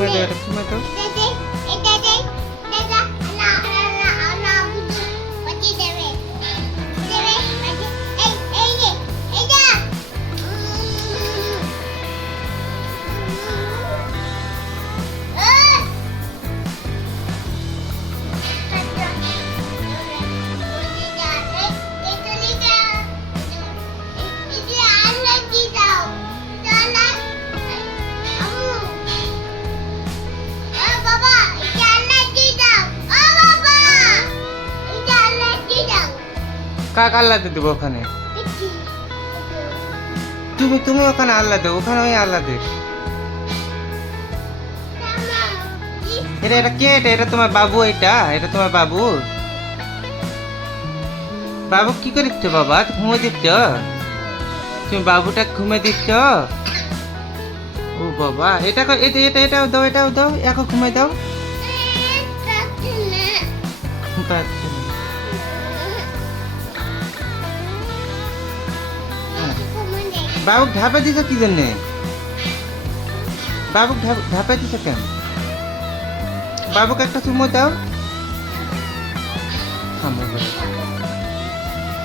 ঘুমে দাও কাক আল্লাহ দেবো ওখানে? তুমি তুমি ওখানে আল্লাহ দেবো ওখানে ওই আল্লাহ দেব এটা এটা কে এটা? এটা তোমার বাবু এটা? এটা তোমার বাবু? বাবু কি করিচ্ছ বাবা? ঘুমে দিচ্ছ? তুমি বাবুটা ঘুমে দিচ্ছ? ও বাবা এটা এটা এটা এটাও দাও এটাও দাও এখন ঘুমে দাও। পাচ্ছি বাবু ঢাপে দিছ কি জন্যে? বাবু ঢাপে দিছ কেন? বাবুকে একটা চুমো দাও। বলে।